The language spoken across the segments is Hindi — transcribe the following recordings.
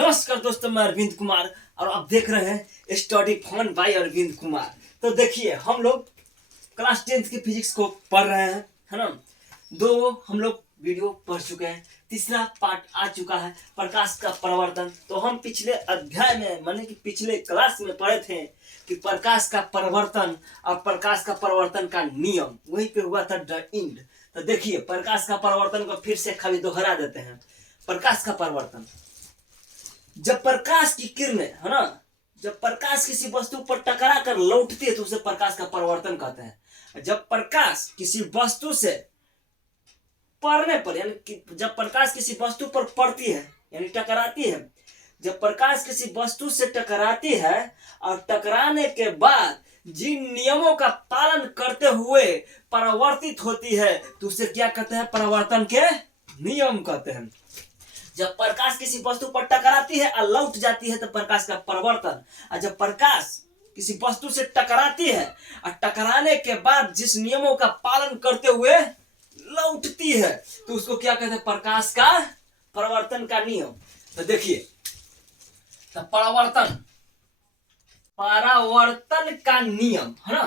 नमस्कार दोस्तों, मैं अरविंद कुमार और आप देख रहे हैं study fun by Arvind Kumar. तो देखिए, हम लोग क्लास 10th की फिजिक्स को पढ़ रहे हैं, है ना। दो हम लोग वीडियो पढ़ चुके हैं, तीसरा पार्ट आ चुका है, प्रकाश का परिवर्तन। तो हम पिछले अध्याय में माने कि पिछले क्लास में पढ़े थे कि प्रकाश का परिवर्तन और प्रकाश का परिवर्तन का नियम, वहीं पे हुआ था द इंड। तो देखिए, प्रकाश का परिवर्तन को फिर से खाली दोहरा देते हैं। प्रकाश का परिवर्तन, जब प्रकाश की किरणें, है ना, जब प्रकाश किसी वस्तु पर टकरा कर लौटती है तो उसे प्रकाश का परिवर्तन कहते हैं। जब प्रकाश किसी वस्तु से पड़ने पर, यानी कि जब प्रकाश किसी वस्तु पर पड़ती है यानी टकराती है, जब प्रकाश किसी वस्तु से टकराती है और टकराने के बाद जिन नियमों का पालन करते हुए परावर्तित होती है तो उसे क्या कहते हैं? परिवर्तन के नियम कहते हैं। जब प्रकाश किसी वस्तु पर टकराती है और लौट जाती है तो प्रकाश का परिवर्तन। और जब प्रकाश किसी वस्तु से टकराती है और टकराने के बाद जिस नियमों का पालन करते हुए लौटती है तो उसको क्या कहते हैं? प्रकाश का परिवर्तन का नियम। तो देखिए, तो परावर्तन, परावर्तन का नियम, है ना।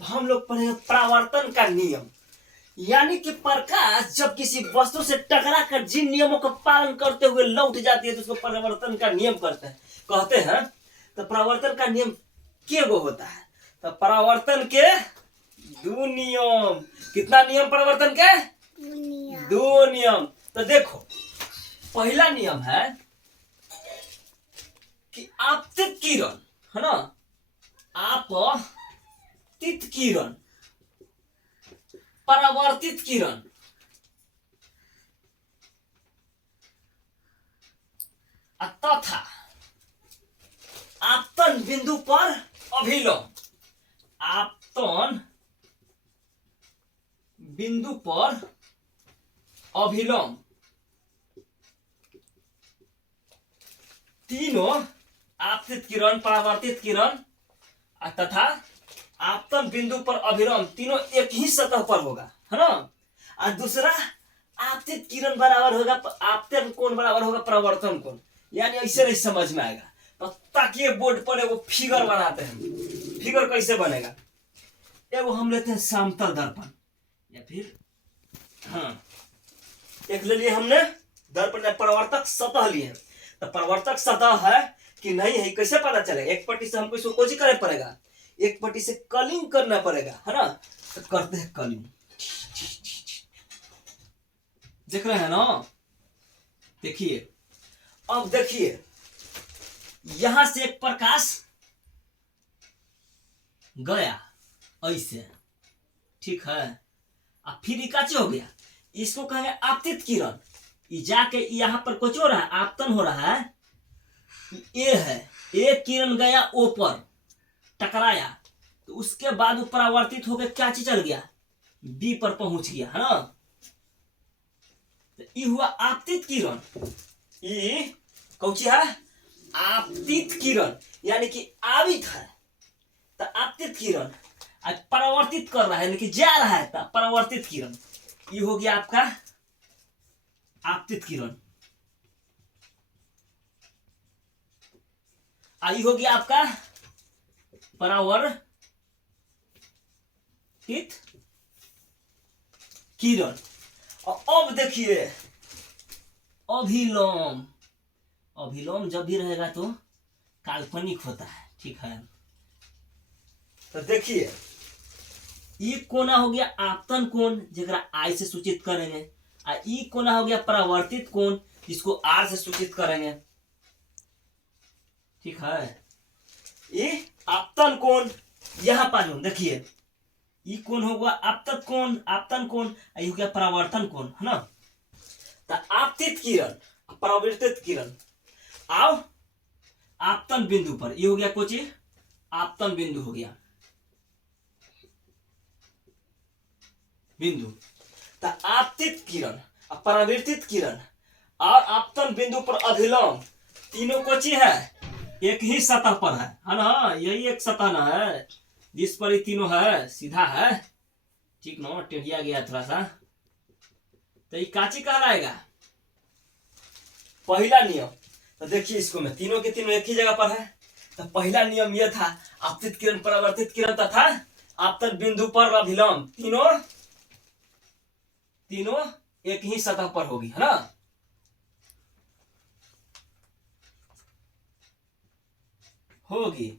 तो हम लोग पढ़ेंगे परावर्तन का नियम, यानी कि प्रकाश जब किसी वस्तु से टकरा कर जिन नियमों का पालन करते हुए लौट जाती है तो उसको परावर्तन का नियम कहते हैं। तो परावर्तन का नियम क्या होता है? तो परावर्तन के दो नियम। कितना नियम परावर्तन के? दो नियम। तो देखो, पहला नियम है कि आपतित किरण, है ना, आपतित किरण, परावर्तित किरण, तथा आपतन बिंदु पर अभिलंब, आपतन बिंदु पर अभिलंब, तीनों आपतित किरण, परावर्तित किरण तथा आपतन बिंदु पर अभिलंब तीनों एक ही सतह पर होगा, है ना। और दूसरा, आपतित किरण बराबर होगा आपतन कोण बराबर होगा परावर्तन कोण। यानी ऐसे नहीं समझ में आएगा तो ताकि बोर्ड पर एगो फिगर बनाते हैं। फिगर कैसे बनेगा? एगो हम लेते हैं समतल दर्पण, या फिर एक ले लिए हमने दर्पण, परावर्तक सतह लिए। तो परावर्तक सतह है कि नहीं है कैसे पता चलेगा? एक पट्टी से हमको इसको कोची करे पड़ेगा, एक पट्टी से कलिंग करना पड़ेगा, है ना। तो करते हैं कलिंग, देख रहे हैं ना। देखिए, अब देखिए, यहां से एक प्रकाश गया ऐसे, ठीक है। अब फिर इकाची हो गया, इसको कहेंगे आपतित किरण। जाके यहां पर कुछ हो रहा है, आपतन हो रहा है, ये है, एक किरण गया ऊपर टकराया तो उसके बाद वो परावर्तित होकर क्या चीज चल गया? बी पर पहुंच गया, है ना। तो ये हुआ आपतित किरण। ये कौची है? आपतित किरण, यानी कि आवित है। तो आपतित किरण परावर्तित कर रहा है, यानी कि जा रहा है, तो परावर्तित किरण। ये हो गया आपका आपतित किरण। आई हो गया आपका परावर्तित किरण। और अब देखिए, अभिलोम। अभिलोम जब भी रहेगा तो काल्पनिक होता है, ठीक है। तो देखिए, ये कोना हो गया आपतन कोण, जरा आई से सूचित करेंगे। और ये कोना हो गया परावर्तित कोण, जिसको आर से सूचित करेंगे, ठीक है। ये आपतन कोण यहां पर देखिए, ये कोण होगा आपतन कोण, आपतन कोण, ये हो गया परावर्तन कोण, है ना। तो आपतित किरण, परावर्तित किरण, आओ आपतन बिंदु पर, ये हो गया कुछ आपतन बिंदु हो गया बिंदु। तो आपतित किरण, परावर्तित किरण और आपतन बिंदु पर अभिलंब तीनों कोची है? एक ही सतह पर है ना। यही एक सतह ना है जिस पर ये तीनों है, सीधा है, ठीक ना। टेढ़िया गया थोड़ा सा, तो ये काची कहलाएगा? पहला नियम। तो देखिए इसको में तीनों के तीनों एक ही जगह पर है। तो पहला नियम यह था, आपतित किरण परावर्तित किरण तथा आपतन बिंदु पर अभिलंब तीनों तीनों एक ही सतह पर होगी, है ना। होगी।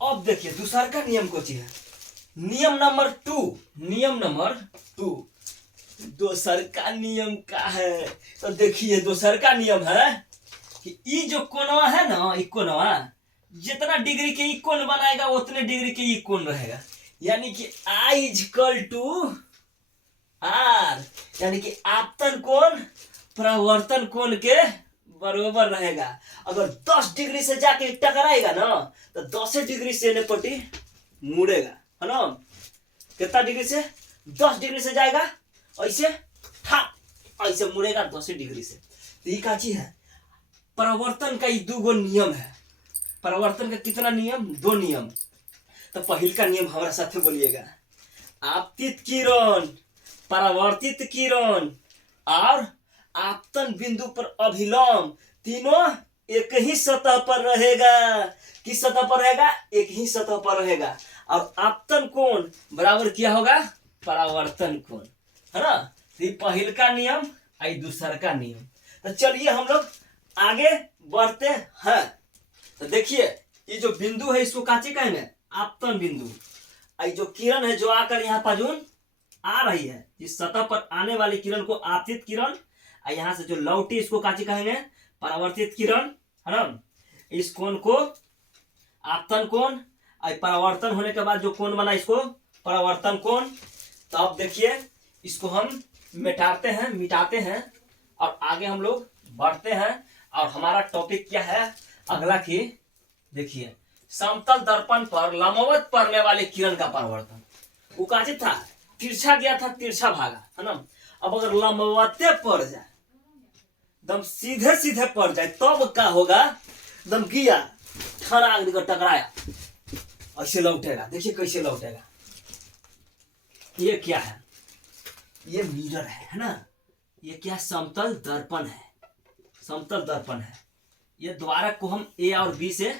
अब देखिए दूसरा का नियम कुछ है, नियम नंबर 2। नियम नंबर 2 दोसर का नियम का है। तो देखिए दोसर का नियम है कि ये जो कोनवा है ना, ये कोनवा जितना डिग्री के ये कोण बनाएगा उतने डिग्री के ये कोण रहेगा, यानी कि I इक्वल टू आर, यानी कि आपतन कोण परावर्तन कोण के बराबर रहेगा। अगर 10 डिग्री से जाके टकराएगा ना तो 10 डिग्री से पट्टी मुड़ेगा, है ना। कितना डिग्री से? 10 डिग्री से जाएगा ऐसे ऐसे मुड़ेगा 10 डिग्री से। तो ये क्या चीज है? परावर्तन का ये 2 नियम है। परावर्तन का कितना नियम? 2 नियम। तो पहल का नियम हमारे साथ बोलिएगा, आपतित किरण परावर्तित किरण और आपतन बिंदु पर अभिलंब तीनों एक ही सतह पर रहेगा। किस सतह पर रहेगा? एक ही सतह पर रहेगा। और आपतन कोण बराबर क्या होगा? परावर्तन कोण, है ना। तो ये पहल का नियम और दूसरा का नियम। तो चलिए हम लोग आगे बढ़ते हैं। तो देखिए ये जो बिंदु है इसको काचे कहेंगे? आपतन बिंदु। आई जो किरण है जो आकर यहाँ पाजून आ रही है, जिस सतह पर आने वाली किरण को आपतित किरण, और यहाँ से जो लौटी इसको काची कहेंगे? परावर्तित किरण, है ना। इस कोण को आपतन कोण, और परावर्तन होने के बाद जो कोण बना इसको परावर्तन कोण। तो अब देखिए इसको हम मिटाते हैं और आगे हम लोग बढ़ते हैं। और हमारा टॉपिक क्या है अगला की? देखिए समतल दर्पण पर लंबवत पड़ने वाले किरण का परावर्तन। वो काचे था? तिरछा गया था, तिरछा भागा, है ना। अब अगर लंबवते पड़ जाए, दम सीधे सीधे पड़ जाए, तब तो क्या होगा? दम गया ठना टकराया, ऐसे लौटेगा। देखिए कैसे लौटेगा। ये क्या है? ये मिरर है ना। ये क्या? समतल दर्पण है। समतल दर्पण है। ये द्वारक को हम ए और बी से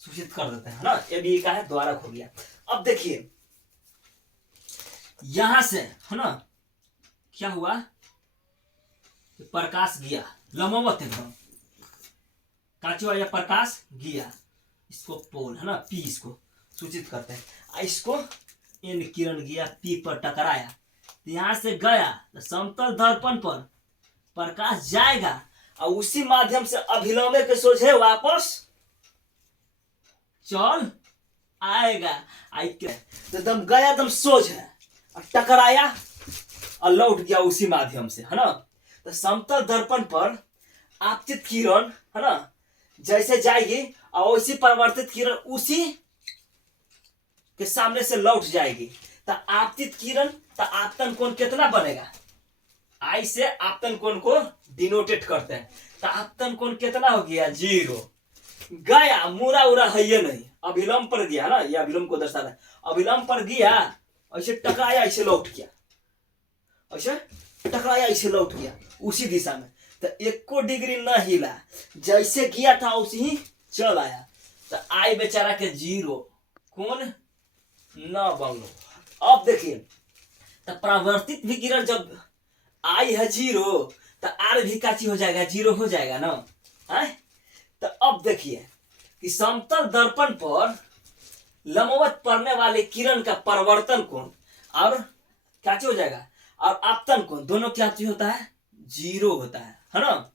सूचित कर देते हैं, ना। ए बी का है, द्वारक हो गया। अब देखिए यहां से, है ना, क्या हुआ? प्रकाश गया लंबवत एकदम, काचो या प्रकाश गया, इसको पोल, है ना, पी इसको सूचित करते हैं। इसको एन किरण गया, पी पर टकराया, तो यहां से गया तो समतल दर्पण पर प्रकाश जाएगा और उसी माध्यम से अभिलंब के सोझे वापस चल आएगा। तो दम गया, दम सोझ है और टकराया और लौट गया उसी माध्यम से, है ना। तो समतल दर्पण पर आपतित किरण, है ना, जैसे जाएगी और वैसी परावर्तित किरण उसी के सामने से लौट जाएगी। तो आपतित किरण, तो आपतन कोण कितना बनेगा? आई से आपतन कोण को डिनोटेट करते हैं। तो आपतन कोण कितना हो गया? 0। गया, मुरा उरा है ये नहीं, अभिलंब पर गया ना, ये अभिलंब को दर्शाता है। अभिलंब पर गया, ऐसे टकराया, ऐसे लौट गया, ऐसे टकराया, ऐसे लौट गया उसी दिशा में। तो 1 डिग्री न हिला, जैसे गया था उसी ही चल आया। तो आई बेचारा के 0, कोण न बनो। अब देखिए तो परावर्तित भी किरण जब आई है 0, तो आर भी काची हो जाएगा? 0 हो जाएगा ना, है। तो अब देखिए कि समतल दर्पण पर लंबवत पड़ने वाले किरण का परावर्तन कोण और क्या हो जाएगा? और आपतन कोण दोनों क्या होता है? 0 होता है ना।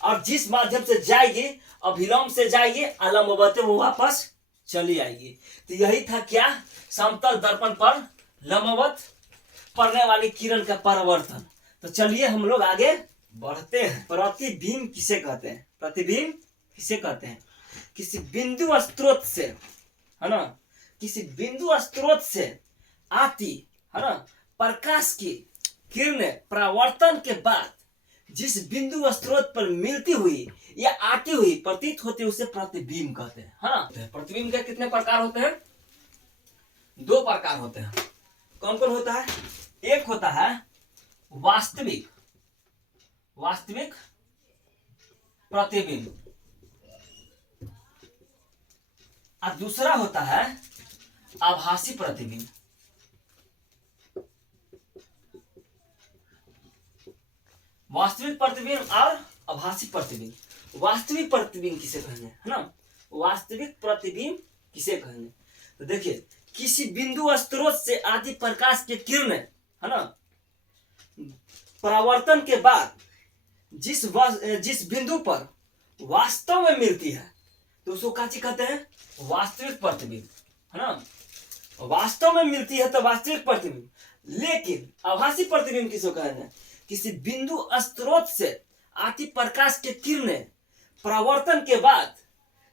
और जिस माध्यम से जाएगी, अभिलंब से जाएगी, लंबवत वो वापस चली आएगी। तो यही था क्या? समतल दर्पण पर लंबवत पड़ने वाली किरण का परावर्तन। तो चलिए हम लोग आगे बढ़ते हैं। प्रतिबिंब किसे कहते हैं? प्रतिबिंब किसे कहते हैं? किसी बिंदु स्रोत से, है ना, किसी बिंदु स्रोत से आती, है ना, प्रकाश की किरणें परावर्तन के बाद जिस बिंदु स्रोत पर मिलती हुई या आती हुई प्रतीत होती है उसे प्रतिबिंब कहते हैं, है ना। प्रतिबिंब के कितने प्रकार होते हैं? 2 प्रकार होते हैं। कौन कौन होता है? एक होता है वास्तविक प्रतिबिंब, और दूसरा होता है आभासी प्रतिबिंब। वास्तविक प्रतिबिंब और आभासी प्रतिबिंब। वास्तविक प्रतिबिंब किसे कहेंगे, है ना, वास्तविक प्रतिबिंब किसे कहेंगे। तो देखिए, किसी बिंदु स्रोत से आती प्रकाश की किरण, है ना, परावर्तन के बाद जिस बिंदु पर वास्तव में मिलती है तो उसको काची कहते हैं, वास्तविक प्रतिबिंब, है ना, वास्तव में मिलती है तो वास्तविक प्रतिबिंब। लेकिन आभासी प्रतिबिंब किसको कहेंगे, किसी बिंदु स्रोत से आती प्रकाश की किरणें परावर्तन के बाद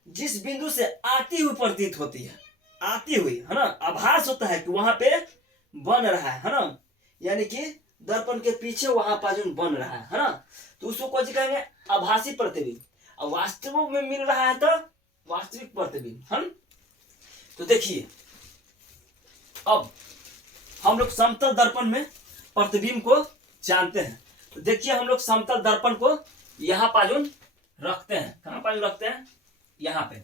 जिस बिंदु से आती हुई प्रतीत होती है, आती हुई, है ना, आभास होता है कि वहां पे बन रहा है ना, यानी कि दर्पण के पीछे वहां पाजुन बन रहा है ना, तो उसको कौन सी कहेंगे, आभासी प्रतिबिंब। और वास्तव में मिल रहा है तो वास्तविक प्रतिबिंब, है। तो देखिए, अब हम लोग समतल दर्पण में प्रतिबिंब को जानते हैं। तो देखिए, हम लोग समतल दर्पण को यहाँ पाजुन रखते हैं। कहाँ पाजुन रखते हैं, यहाँ पे।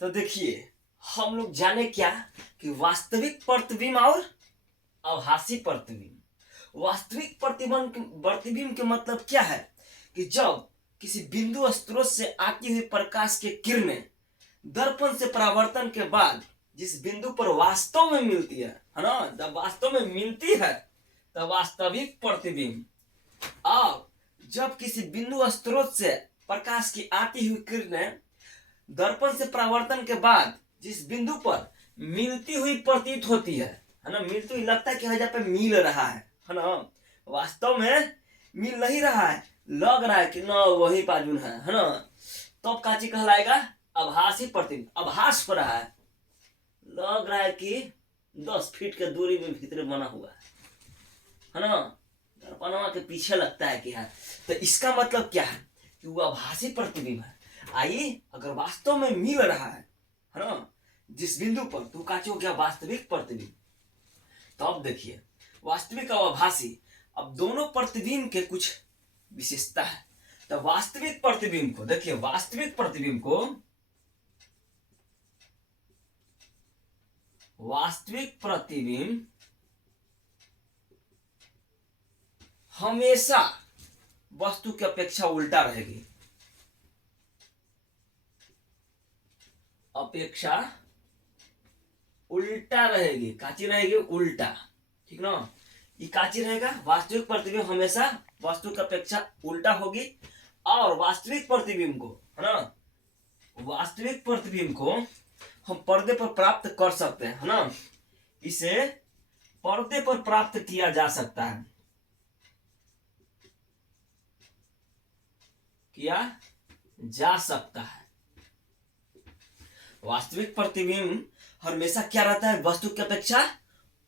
तो देखिए, हम लोग जाने क्या कि वास्तविक प्रतिबिंब और आभासी प्रतिबिंब। वास्तविक प्रतिबिंब के मतलब क्या है कि जब किसी बिंदु स्रोत से आती हुई प्रकाश की किरणें दर्पण से परावर्तन के बाद जिस बिंदु पर वास्तव में मिलती है ना, जब वास्तव में मिलती है तब वास्तविक प्रतिबिंब। और जब किसी बिंदु स्रोत से प्रकाश की आती हुई किरणें दर्पण से परावर्तन के बाद जिस बिंदु पर मिलती हुई प्रतीत होती है ना, मिलती हुई लगता है कि हजा पे मिल रहा है ना, वास्तव में मिल नहीं रहा है, लग रहा है कि ना वही पाजुन है ना, तब काची कहलाएगा, आभासी प्रतिबिंब। आभास हो रहा है, लग रहा है कि 10 फीट के दूरी में भीतर बना हुआ है ना, दर्पणवा के पीछे लगता है कि है। तो इसका मतलब क्या है कि वो आभासी प्रतिबिंब है। आइए, अगर वास्तव में मिल रहा है ना जिस बिंदु पर, तो काची हो गया वास्तविक प्रतिबिंब। तो अब देखिए, वास्तविक और आभासी, अब दोनों प्रतिबिंब के कुछ विशेषता है। तो वास्तविक प्रतिबिंब को देखिए, वास्तविक प्रतिबिंब को, वास्तविक प्रतिबिंब हमेशा वस्तु की अपेक्षा उल्टा रहेगी, अपेक्षा उल्टा रहेगी। काची रहेगी, उल्टा, ठीक ना। ये काची रहेगा, वास्तविक प्रतिबिंब हमेशा वस्तु की अपेक्षा उल्टा होगी। और वास्तविक प्रतिबिंब को, है ना, वास्तविक प्रतिबिंब को हम पर्दे पर प्राप्त कर सकते हैं, है ना, इसे पर्दे पर प्राप्त किया जा सकता है, किया जा सकता है। वास्तविक प्रतिबिंब हमेशा क्या रहता है, वस्तु की अपेक्षा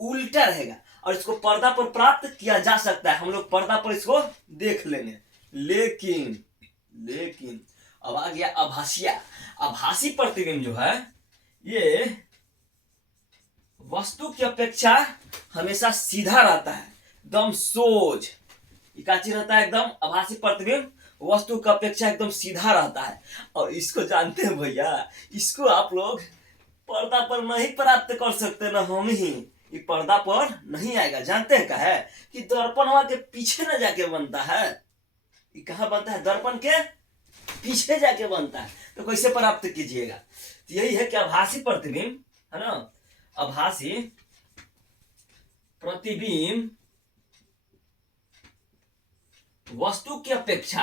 उल्टा रहेगा, और इसको पर्दा पर प्राप्त किया जा सकता है। हम लोग पर्दा पर इसको देख लेंगे। लेकिन अब आ गया आभासिया। आभासी प्रतिबिंब जो है, ये वस्तु की अपेक्षा हमेशा सीधा रहता है, एकदम सोज। इकाची रहता है एकदम, आभासी प्रतिबिंब वस्तु की अपेक्षा एकदम सीधा रहता है। और इसको जानते हैं भैया, इसको आप लोग पर्दा पर नहीं प्राप्त कर सकते ना, हम ही, ये पर्दा पर नहीं आएगा। जानते हैं क्या है कि दर्पणवा के पीछे न जाके बनता है। ये कहाँ बनता है, दर्पण के पीछे जाके बनता है। तो कैसे प्राप्त कीजिएगा, तो यही है कि आभासी प्रतिबिंब, है ना, आभासी प्रतिबिंब वस्तु की अपेक्षा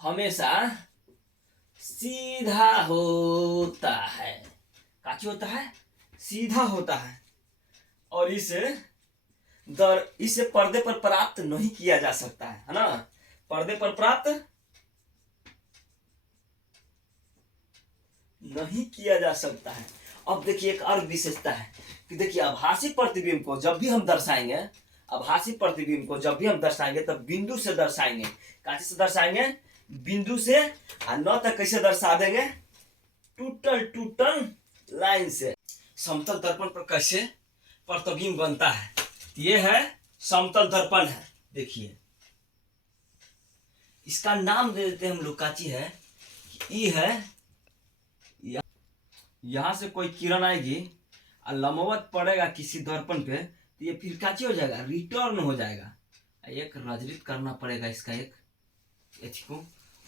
हमेशा सीधा होता है। काची होता है, सीधा होता है। और इसे पर्दे पर प्राप्त नहीं किया जा सकता है ना, पर्दे पर प्राप्त नहीं किया जा सकता है। अब देखिए, एक और विशेषता है कि देखिए, आभासी प्रतिबिंब को जब भी हम दर्शाएंगे, आभासी प्रतिबिंब को जब भी हम दर्शाएंगे तब बिंदु से दर्शाएंगे। काची से दर्शाएंगे, बिंदु से। और न तक कैसे दर्शा देंगे, टूटल लाइन से। समतल दर्पण पर कैसे प्रतिबिंब बनता है, ये है समतल दर्पण है। देखिए इसका नाम दे देते हैं हम लोग, काची है, ई है। यहां से कोई किरण आएगी और लंबवत पड़ेगा किसी दर्पण पे, तो ये फिर काची हो जाएगा, रिटर्न हो जाएगा। एक रजरित करना पड़ेगा इसका एक एच को।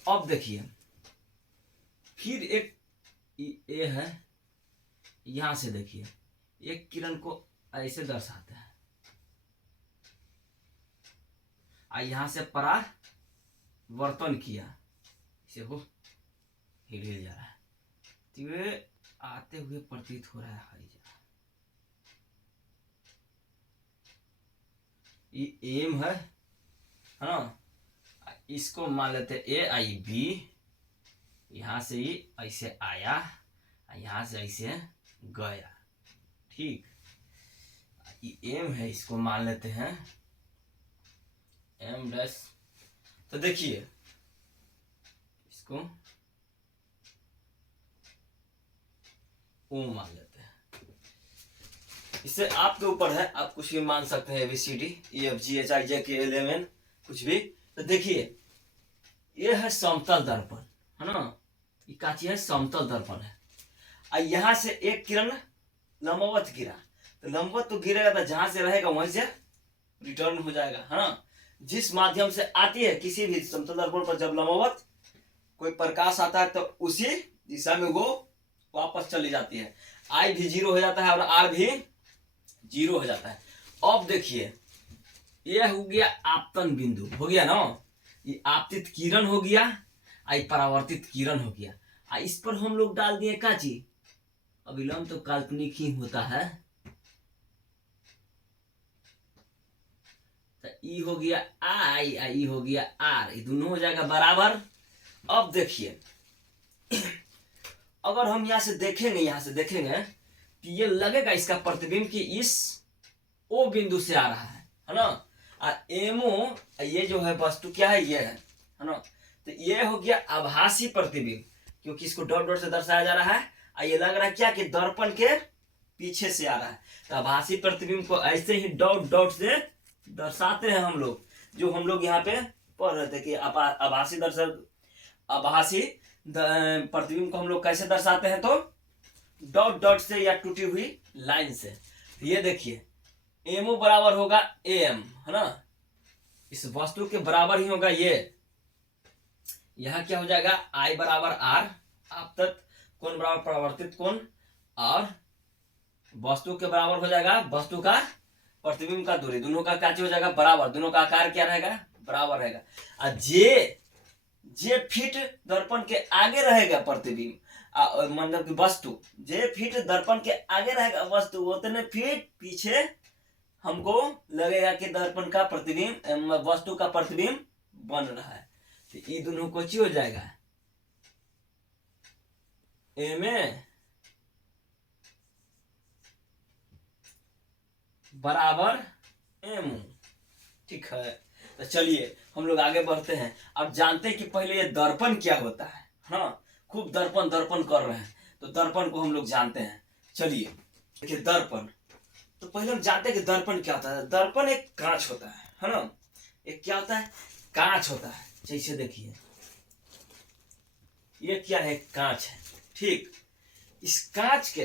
अब देखिए फिर एक ये है, यहां से देखिए एक किरण को ऐसे दर्शाते हैं और यहां से परावर्तन किया, इसे हो हिल जा रहा है, तो ये आते हुए प्रतीत हो रहा है। ये एम है ना, इसको मान लेते ए आई बी, यहां से ही ऐसे आया, यहां से ऐसे गया, ठीक। ये एम है, इसको मान लेते हैं एम डैश। तो देखिए इसको ओ मान लेते हैं। इससे आपके ऊपर है, आप कुछ भी मान सकते हैं, ABCD EFG HIJ KL MN कुछ भी। तो देखिए ये है समतल दर्पण, है ना, ये काची है, समतल दर्पण है। और यहां से एक किरण लंबवत गिरा, तो लंबवत तो गिरेगा, तो जहां से रहेगा वहीं से रिटर्न हो जाएगा, है ना। जिस माध्यम से आती है किसी भी समतल दर्पण पर जब लंबवत कोई प्रकाश आता है, तो उसी दिशा में वो वापस चली जाती है। I भी 0 हो जाता है और R भी 0 हो जाता है। अब देखिए यह हो गया आपतन बिंदु, हो गया ना, ये आपतित किरण हो गया, आई परावर्तित किरण हो गया। इस पर हम लोग डाल दिए काची, अविलंब तो काल्पनिक ही होता है, तो ई हो गया आई, ई हो गया आर, ये दोनों हो जाएगा बराबर। अब देखिए अगर हम यहां से देखेंगे कि ये लगेगा इसका प्रतिबिंब कि इस ओ बिंदु से आ रहा है ना। एमओ ये जो है वस्तु क्या है, ये है ना। तो ये हो गया आभासी प्रतिबिंब, क्योंकि इसको डॉट डॉट से दर्शाया जा रहा है, और ये लग रहा है क्या कि दर्पण के पीछे से आ रहा है। तो आभासी प्रतिबिंब को ऐसे ही डॉट डॉट से दर्शाते हैं हम लोग, जो हम लोग यहाँ पे पढ़ रहे थे कि आभासी प्रतिबिंब को हम लोग कैसे दर्शाते हैं, तो डॉट डॉट से या टूटी हुई लाइन से। ये देखिए एमओ बराबर होगा एम, है ना, इस वस्तु के बराबर ही होगा ये। यहां क्या हो जाएगा, आई बराबर आर, आपतत कोण बराबर परावर्तित कोण, और वस्तु के बराबर हो जाएगा वस्तु का प्रतिबिंब का दूरी, दोनों का क्या हो जाएगा बराबर, दोनों का आकार क्या रहेगा, बराबर रहेगा। और जे फीट दर्पण के आगे रहेगा प्रतिबिंब, मतलब कि वस्तु जे फीट दर्पण के आगे रहेगा वस्तु, उतने फीट पीछे हमको लगेगा कि दर्पण का प्रतिबिंब, वस्तु का प्रतिबिंब बन रहा है। तो ये दोनों को हो जाएगा एम बराबर एम, ठीक है। तो चलिए हम लोग आगे बढ़ते हैं। अब जानते हैं कि पहले ये दर्पण क्या होता है, हाँ, खूब दर्पण कर रहे हैं, तो दर्पण को हम लोग जानते हैं। चलिए देखिए दर्पण, तो पहले हम जानते हैं कि दर्पण क्या होता है। दर्पण एक कांच होता है ना, एक क्या होता है, कांच होता है। जैसे देखिए ये क्या है, कांच है, ठीक। इस कांच के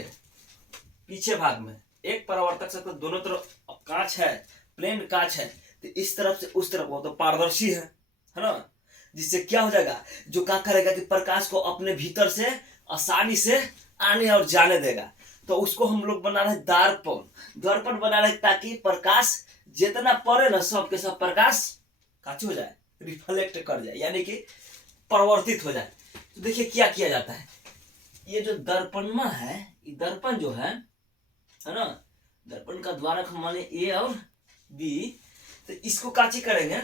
पीछे भाग में एक परावर्तक से, तो दोनों तरफ कांच है, प्लेन कांच है, तो इस तरफ से उस तरफ वो तो पारदर्शी है ना, जिससे क्या हो जाएगा, जो क्या करेगा कि प्रकाश को अपने भीतर से आसानी से आने और जाने देगा। तो उसको हम लोग बना रहे दर्पण बना रहे, ताकि प्रकाश जितना पड़े ना, सब के सब प्रकाश काच हो जाए, रिफ्लेक्ट कर जाए, यानी कि परिवर्तित हो जाए। तो देखिए क्या किया जाता है, ये जो दर्पण है, ये दर्पण जो है ना, दर्पण का द्वारक हम माने ए और बी, तो इसको काची करेंगे,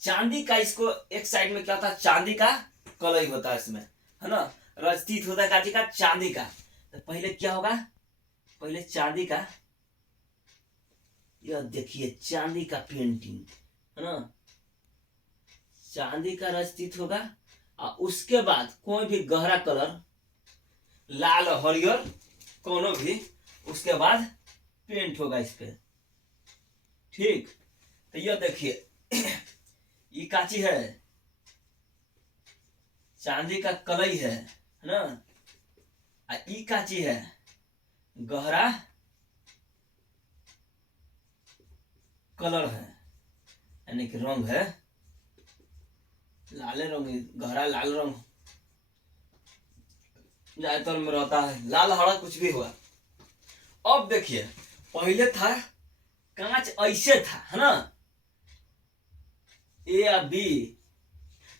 चांदी का, इसको एक साइड में क्या होता है, चांदी का कलई होता है इसमें, है ना, रजतीत होता है काची का, चांदी का। तो पहले क्या होगा, पहले चांदी का, यह देखिए चांदी का पेंटिंग, है ना, चांदी का रजतीत होगा, और उसके बाद कोई भी गहरा कलर, लाल हरियर कोनो भी, उसके बाद पेंट होगा इस पे, ठीक। तो ये देखिए ये काची है, चांदी का कलई है ना। ई काची है, गहरा कलर है, यानी कि रंग है, लाले रंग, गहरा लाल रंग ज्यादातर में रहता है, लाल हरा कुछ भी हुआ। अब देखिए पहले था कांच ऐसे था, है ना, ए या बी,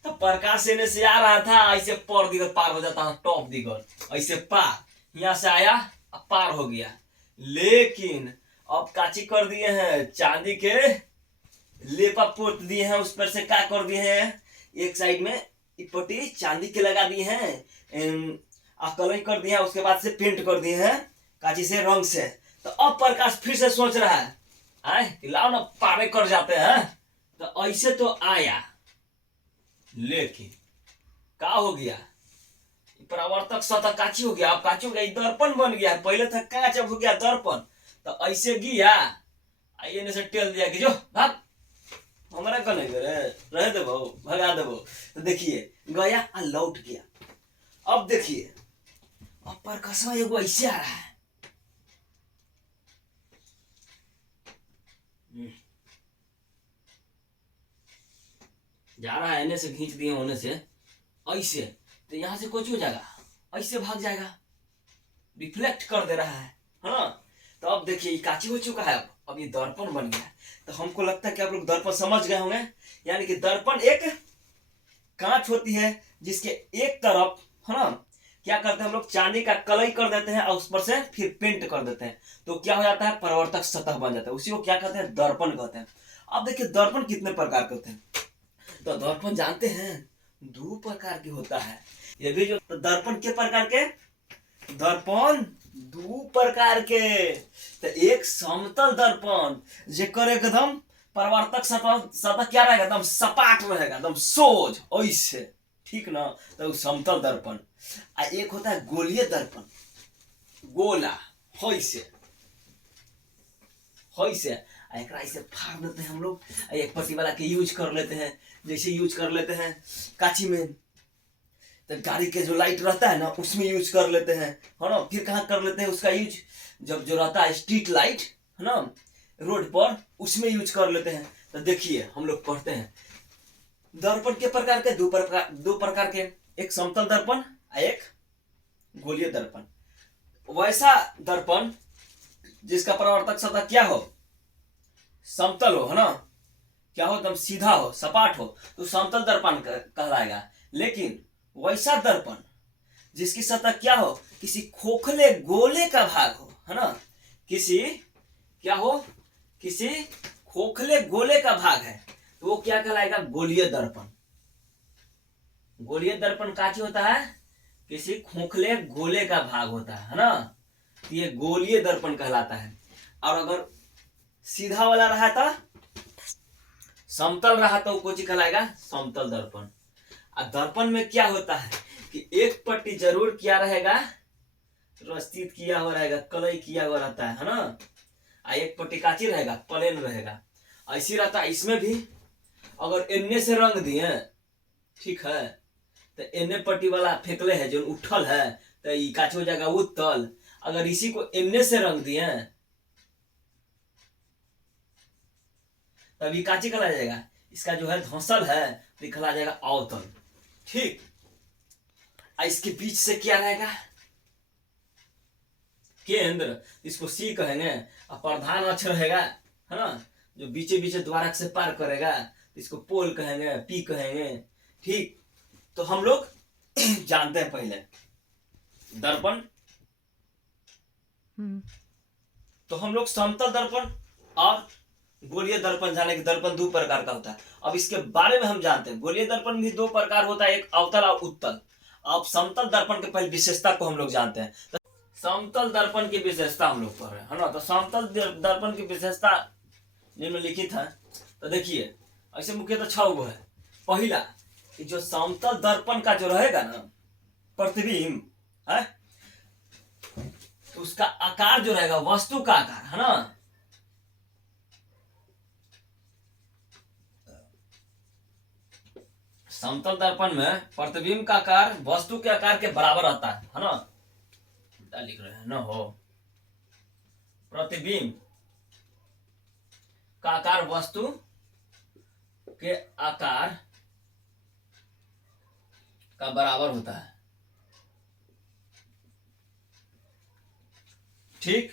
तो प्रकाश एने से आ रहा था, ऐसे पर दिगर पार हो जाता है, टॉप दिगर ऐसे पार, यहाँ से आया अब पार हो गया। लेकिन अब काची कर दिए हैं, चांदी के लेपा पोत दिए हैं, उस पर से क्या कर दिए हैं, एक साइड में पट्टी चांदी के लगा दिए हैं, कलर कर दिए हैं, उसके बाद से पेंट कर दिए हैं काची से, रंग से। तो अब प्रकाश फिर से सोच रहा है कि लाओ ना पारे कर जाते हैं। तो ऐसे तो आया, लेकिन क्या हो गया, परावर्तक सतह काची हो गया, अब काची हो गया, दर्पण बन गया। पहले था कांच, अब हो गया दर्पण। तो ऐसे गया, आइए से टेल दिया कि जो भाग, हमारा का नहीं रहे दे भगा दे। तो देखिए गया और लौट गया। अब देखिए अब प्रकाशवा एगो ऐसे आ रहा है, जा रहा है, एने से खींच दिए होने से ऐसे, तो यहाँ से कुछ हो जाएगा, ऐसे भाग जाएगा, रिफ्लेक्ट कर दे रहा है हाँ। तो अब देखिए काची हो चुका है, अब ये दर्पण बन गया है। तो हमको लगता है कि आप लोग दर्पण समझ गए होंगे। यानी कि दर्पण एक कांच होती है जिसके एक तरफ, है ना, क्या करते हैं हम लोग, चांदी का कलई कर देते हैं और उस पर से फिर पेंट कर देते हैं, तो क्या हो जाता है, परावर्तक सतह बन जाता है, उसी को क्या कहते हैं, दर्पण कहते हैं। अब देखिए दर्पण कितने प्रकार के होते हैं। तो दर्पण जानते हैं दो प्रकार के होता है। ये भी जो दर्पण के प्रकार के, दर्पण दो प्रकार के। तो एक समतल दर्पण जेकर एकदम परावर्तक सतह क्या रहेगा, एकदम सपाट रहेगा, एकदम सोज ऐसे, ठीक ना, तो समतल दर्पण। आ एक होता है गोलीय दर्पण, गोला ऐसे ऐसे, एक ऐसे फाड़ देते हैं हम लोग, एक पट्टी वाला के यूज कर लेते हैं, जैसे यूज कर लेते हैं काची में, तो गाड़ी के जो लाइट रहता है ना उसमें यूज कर लेते हैं, है ना। फिर कहाँ कर लेते हैं उसका यूज, जब जो रहता है स्ट्रीट लाइट, है ना, रोड पर, उसमें यूज कर लेते हैं। तो देखिए हम लोग पढ़ते हैं दर्पण के प्रकार के, दो प्रकार के, एक समतल दर्पण, एक गोलीय दर्पण। वैसा दर्पण जिसका परावर्तक सतह क्या हो, समतल हो, है ना, क्या हो, एकदम सीधा हो, सपाट हो, तो समतल दर्पण कहलाएगा। लेकिन वैसा दर्पण जिसकी सतह क्या हो, किसी खोखले गोले का भाग हो, है ना, किसी क्या हो, किसी खोखले गोले का भाग है, तो वो क्या कहलाएगा, गोलीय दर्पण। गोलीय दर्पण काची होता है, किसी खोखले गोले का भाग होता है ना, ये गोलीय दर्पण कहलाता है। और अगर सीधा वाला रहा था, समतल रहा तो वो कौन कहलाएगा, समतल दर्पण। और दर्पण में क्या होता है कि एक पट्टी जरूर क्या रहेगा, रस्तित किया हुआ रहेगा, कलई किया हुआ रहता है ना, और एक पट्टी काची रहेगा, प्लेन रहेगा। ऐसी रहता है इसमें भी। अगर एन्ने से रंग दिए, ठीक है, तो एन्ने पट्टी वाला फेंकले है जो उठल है, तो ये काची हो जाएगा उत्तल। अगर इसी को एन्ने से रंग दिए तब ये काची कहला जाएगा, इसका जो है धौसल है तो ये कहला जाएगा अवतल, ठीक। इसके बीच से क्या रहेगा, केंद्र, इसको सी कहेंगे, और प्रधान अक्ष रहेगा, है ना, जो बीचे बीचे द्वारक से पार करेगा, इसको पोल कहेंगे, पी कहेंगे, ठीक। तो हम लोग जानते हैं पहले दर्पण, तो हम लोग समतल दर्पण और गोलीय दर्पण जाने के, दर्पण दो प्रकार का होता है। अब इसके बारे में हम जानते हैं, गोलीय दर्पण भी दो प्रकार होता है, एक अवतल और उत्तल। अब समतल दर्पण के पहले विशेषता को हम लोग जानते हैं। तो समतल दर्पण की विशेषता हम लोग पढ़ रहे हैं, है ना। तो समतल दर्पण की विशेषता निम्नलिखित है। तो देखिए ऐसे मुख्यतः 6 गो है। पहला कि जो समतल दर्पण का जो रहेगा ना प्रतिबिंब है, तो उसका आकार जो रहेगा, वस्तु का आकार, है ना, समतल दर्पण में प्रतिबिंब का आकार वस्तु के आकार के बराबर आता है ना। क्या लिख रहे हैं ना हो, प्रतिबिंब का आकार वस्तु के आकार का बराबर होता है। ठीक,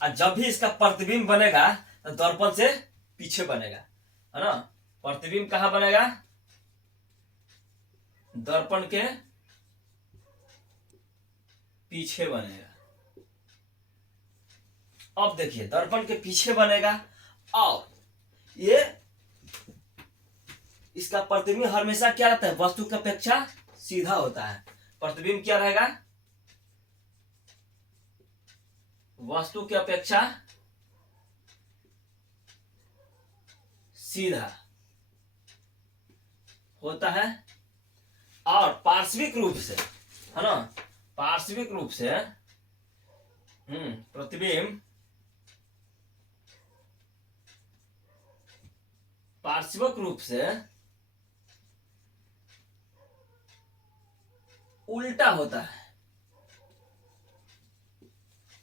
और जब भी इसका प्रतिबिंब बनेगा तो दर्पण से पीछे बनेगा, है ना। प्रतिबिंब कहाँ बनेगा, दर्पण के पीछे बनेगा। अब देखिए दर्पण के पीछे बनेगा और ये इसका प्रतिबिंब हमेशा क्या रहता है, वस्तु की अपेक्षा सीधा होता है। प्रतिबिंब क्या रहेगा, वस्तु की अपेक्षा सीधा होता है और पार्श्विक रूप से, है ना, पार्श्विक रूप से प्रतिबिंब पार्श्विक रूप से उल्टा होता है।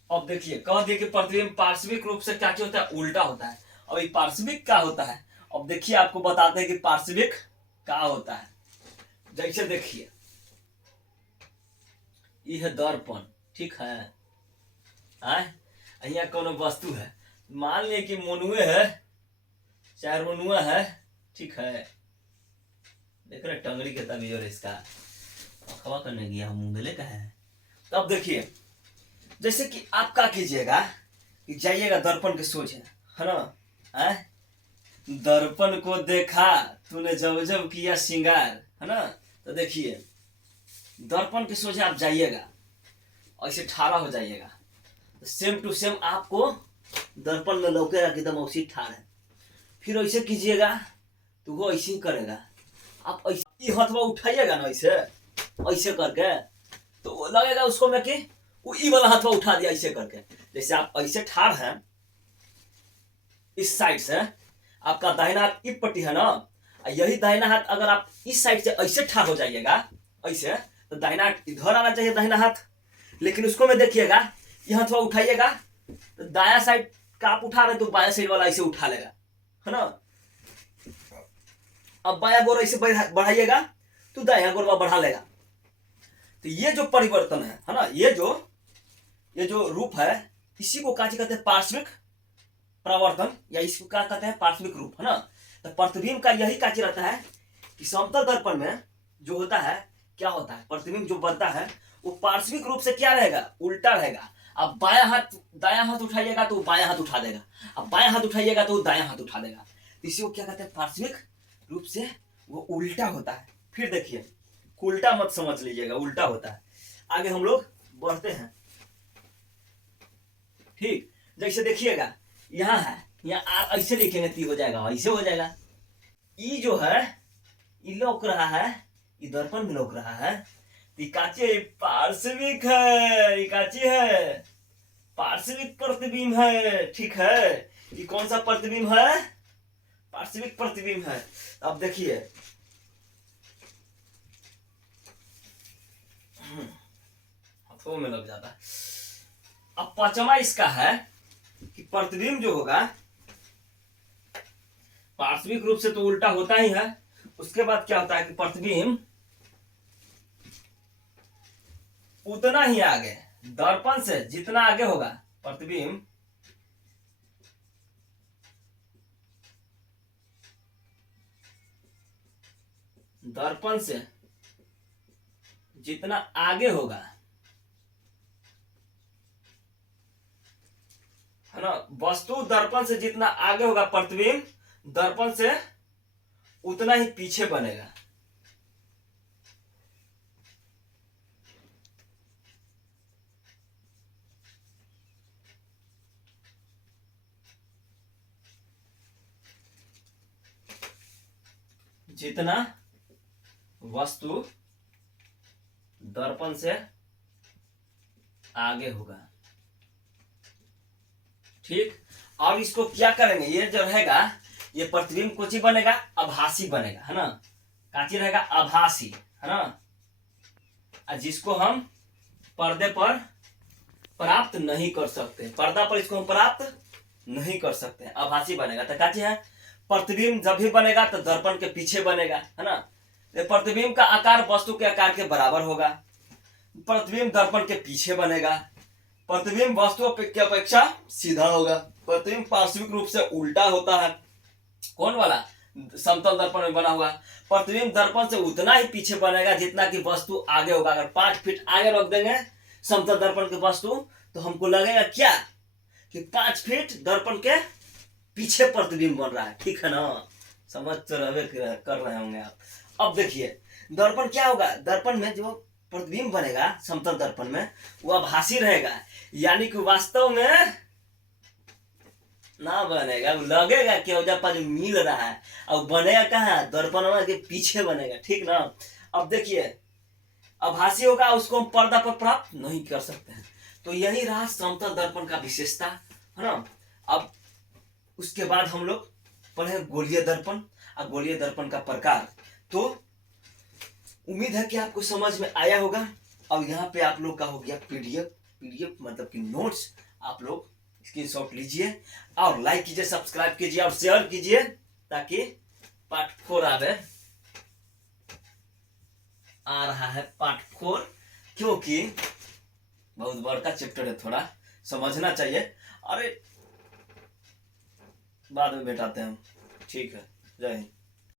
अब देखिए कह दिए कि प्रतिबिंब पार्श्विक रूप से क्या होता है, उल्टा होता है। अब ये पार्श्विक क्या होता है, अब देखिए आपको बताते हैं कि पार्श्विक क्या होता है। जैसे देखिए यह दर्पण, ठीक है, यहाँ कोनो वस्तु है, मान लिया कि मोनुए है चाहे रोनुआ है, ठीक है, देख रहे टंगड़ी के तभी और इसका खवा करने गया मुंगले का है। तो अब देखिए जैसे कि आप क्या कीजिएगा कि जाइएगा दर्पण के सोझे, है ना, दर्पण को देखा तूने जब जब किया श्रृंगार, है ना। तो देखिए दर्पण के सोझे आप जाइएगा, ऐसे ठाड़ा हो जाइएगा, तो सेम टू सेम आपको दर्पण में लौकेगा कि एकदम उसी ठाड़ है। फिर ऐसे कीजिएगा तो वो ऐसे ही करेगा। आप ऐसे हथवा उठाइएगा ना, ऐसे ऐसे करके, तो वो लगेगा उसको में कि वो ई वाला हथवा उठा दिया ऐसे करके। जैसे आप ऐसे ठाड़ हैं इस साइड से, आपका दाहिना हाथ इस पट्टी है ना, यही दाहिना हाथ अगर आप इस साइड से ऐसे ठाड़ हो जाइएगा ऐसे, तो दाहिना हाथ इधर आना चाहिए दाहिना हाथ, लेकिन उसको में देखिएगा ये हथवा उठाइएगा तो दाया साइड का आप उठा रहे तो बाया साइड वाला ऐसे उठा लेगा, है ना। अब बाया गोर ऐसे बढ़ाइएगा तो दाया गोर बढ़ा लेगा। तो ये जो परिवर्तन है ना, ये जो रूप है, इसी को क्या कहते हैं, पार्श्विक प्रवर्तन, या इसको क्या कहते हैं, पार्श्विक रूप, है ना। तो प्रतिबिंब का यही कार्य रहता है कि समतल दर्पण में जो होता है क्या होता है, प्रतिबिंब जो बनता है वो पार्श्विक रूप से क्या रहेगा, उल्टा रहेगा। अब दाया हाथ उठाइएगा तो बाया हाथ उठा देगा, अब बाया हाथ उठाइएगा तो दाया हाथ उठा देगा। तो इसी को क्या कहते हैं, पार्श्विक रूप से वो उल्टा होता है। फिर देखिए उल्टा मत समझ लीजिएगा, उल्टा होता है। आगे हम लोग बढ़ते हैं, ठीक। जैसे देखिएगा यहाँ है, यहाँ ऐसे लिखेंगे ती हो जाएगा, ऐसे हो जाएगा। ई जो है ये लौक रहा है, ये दर्पण में लौक रहा है, काची पार्श्विक है, काची है, पार्श्विक प्रतिबिंब है, ठीक है। ये कौन सा प्रतिबिंब है, पार्श्विक प्रतिबिंब है। अब देखिए हाथों में लग जाता है। अब पांचवा इसका है कि प्रतिबिंब जो होगा पार्श्विक रूप से तो उल्टा होता ही है। उसके बाद क्या होता है कि प्रतिबिंब उतना ही आगे, दर्पण से जितना आगे होगा प्रतिबिंब, दर्पण से जितना आगे होगा, है ना, वस्तु दर्पण से जितना आगे होगा प्रतिबिंब दर्पण से उतना ही पीछे बनेगा। जितना वस्तु दर्पण से आगे होगा, ठीक। अब इसको क्या करेंगे, ये जो रहेगा ये प्रतिबिंब कुछ ही बनेगा, आभासी बनेगा, है ना। काची रहेगा आभासी, है ना, जिसको हम पर्दे पर प्राप्त नहीं कर सकते, पर्दा पर इसको हम प्राप्त नहीं कर सकते, आभासी बनेगा। तो काची है प्रतिबिंब जब भी बनेगा तो दर्पण के पीछे बनेगा, है ना। प्रतिबिंब का आकार वस्तु के आकार के बराबर होगा, प्रतिबिंब दर्पण के पीछे बनेगा, प्रतिबिंब वस्तु की अपेक्षा सीधा होगा, प्रतिबिंब पार्श्विक रूप से उल्टा होता है, कौन वाला, समतल दर्पण में बना हुआ। प्रतिबिंब दर्पण से उतना ही पीछे बनेगा जितना कि वस्तु आगे होगा। अगर 5 फीट आगे रख देंगे समतल दर्पण की वस्तु तो हमको लगेगा क्या कि 5 फीट दर्पण के पीछे प्रतिबिंब बन रहा है, ठीक है ना, समझ तो रहे कर रहे होंगे आप। अब देखिए दर्पण क्या होगा, दर्पण में जो प्रतिबिंब बनेगा समतल दर्पण में वो आभासी रहेगा, यानी कि वास्तव में ना बनेगा, लगेगा कि जब मिल रहा है, अब बनेगा कहाँ, दर्पण के पीछे बनेगा, ठीक ना। अब देखिए आभासी होगा, उसको हम पर्दा पर प्राप्त नहीं कर सकते हैं। तो यही रहा समतल दर्पण का विशेषता, है ना। अब उसके बाद हम लोग पढ़े गोलीय दर्पण और गोलीय दर्पण का प्रकार। तो उम्मीद है कि आपको समझ में आया होगा। अब यहाँ पे आप लोग का हो गया पीडीएफ मतलब कि नोट्स, आप लोग स्क्रीनशॉट लीजिए और लाइक कीजिए, सब्सक्राइब कीजिए और शेयर कीजिए ताकि पार्ट 4 आ रहा है पार्ट 4, क्योंकि बहुत बड़ा चैप्टर है, थोड़ा समझना चाहिए। अरे बाद में बैठाते हैं हम, ठीक है, जय हिंद।